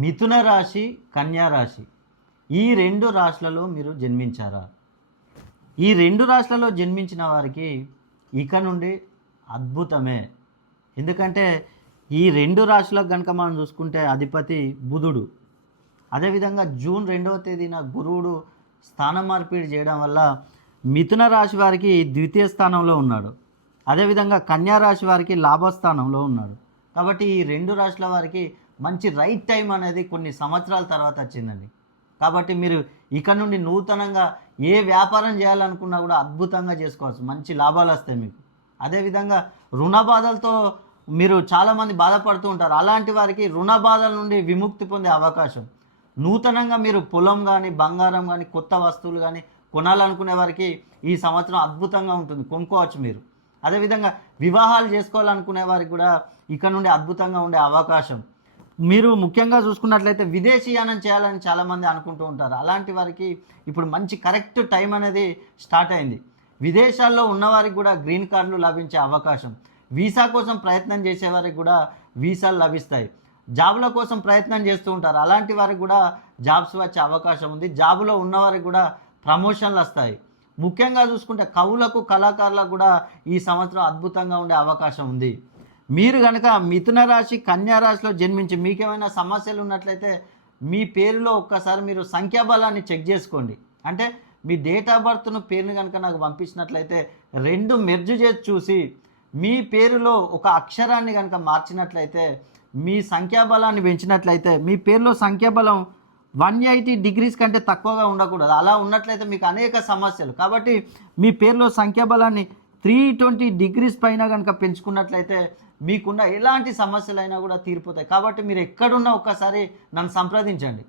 మిథున రాశి, కన్యా రాశి ఈ 2 రాశులలో మీరు జన్మించారా? ఈ 2 రాశులలో జన్మించిన వారికి ఇక నుండి అద్భుతమే. ఎందుకంటే ఈ 2 రాశులకు గనుక మనం చూసుకుంటే అధిపతి బుధుడు. అదేవిధంగా జూన్ 2వ తేదీన గురువుడు స్థాన మార్పిడి చేయడం వల్ల మిథున రాశి వారికి ద్వితీయ స్థానంలో ఉన్నాడు. అదేవిధంగా కన్యా రాశి వారికి లాభస్థానంలో ఉన్నాడు. కాబట్టి ఈ 2 రాశుల వారికి మంచి రైట్ టైం అనేది కొన్ని సంవత్సరాల తర్వాత వచ్చిందండి. కాబట్టి మీరు ఇక నుండి నూతనంగా ఏ వ్యాపారం చేయాలనుకున్నా కూడా అద్భుతంగా చేసుకోవచ్చు. మంచి లాభాలు వస్తాయి మీకు. అదేవిధంగా రుణ బాధలతో మీరు చాలామంది బాధపడుతూ ఉంటారు. అలాంటి వారికి రుణ బాధల నుండి విముక్తి పొందే అవకాశం. నూతనంగా మీరు పొలం కానీ, బంగారం కానీ, కొత్త వస్తువులు కానీ కొనాలనుకునే వారికి ఈ సంవత్సరం అద్భుతంగా ఉంటుంది, కొనుక్కోవచ్చు మీరు. అదేవిధంగా వివాహాలు చేసుకోవాలనుకునే వారికి కూడా ఇక నుండి అద్భుతంగా ఉండే అవకాశం. మీరు ముఖ్యంగా చూసుకున్నట్లయితే విదేశీయానం చేయాలని చాలామంది అనుకుంటూ ఉంటారు. అలాంటి వారికి ఇప్పుడు మంచి కరెక్ట్ టైం అనేది స్టార్ట్ అయింది. విదేశాల్లో ఉన్నవారికి కూడా గ్రీన్ కార్డులు లభించే అవకాశం. వీసా కోసం ప్రయత్నం చేసేవారికి కూడా వీసాలు లభిస్తాయి. జాబుల కోసం ప్రయత్నం చేస్తూ ఉంటారు. అలాంటి వారికి కూడా జాబ్స్ వచ్చే అవకాశం ఉంది. జాబులో ఉన్నవారికి కూడా ప్రమోషన్లు వస్తాయి. ముఖ్యంగా చూసుకుంటే కవులకు, కళాకారులకు కూడా ఈ సంవత్సరం అద్భుతంగా ఉండే అవకాశం ఉంది. మీరు కనుక మిథున రాశి, కన్యా రాశిలో జన్మించి మీకేమైనా సమస్యలు ఉన్నట్లయితే మీ పేరులో ఒక్కసారి మీరు సంఖ్యాబలాన్ని చెక్ చేసుకోండి. అంటే మీ డేట్ ఆఫ్ బర్త్ను పేరుని కనుక నాకు పంపించినట్లయితే 2 మెర్జ్ చేసి చూసి మీ పేరులో ఒక అక్షరాన్ని కనుక మార్చినట్లయితే మీ సంఖ్యాబలాన్ని పెంచినట్లయితే మీ పేరులో సంఖ్యాబలం 180 డిగ్రీస్ కంటే తక్కువగా ఉండకూడదు. అలా ఉన్నట్లయితే మీకు అనేక సమస్యలు. కాబట్టి మీ పేరులో సంఖ్యాబలాన్ని 320 డిగ్రీస్ పైన కనుక పెంచుకున్నట్లయితే మీకున్న ఎలాంటి సమస్యలైనా కూడా తీరిపోతాయి. కాబట్టి మీరు ఎక్కడున్నా ఒక్కసారి నన్ను సంప్రదించండి.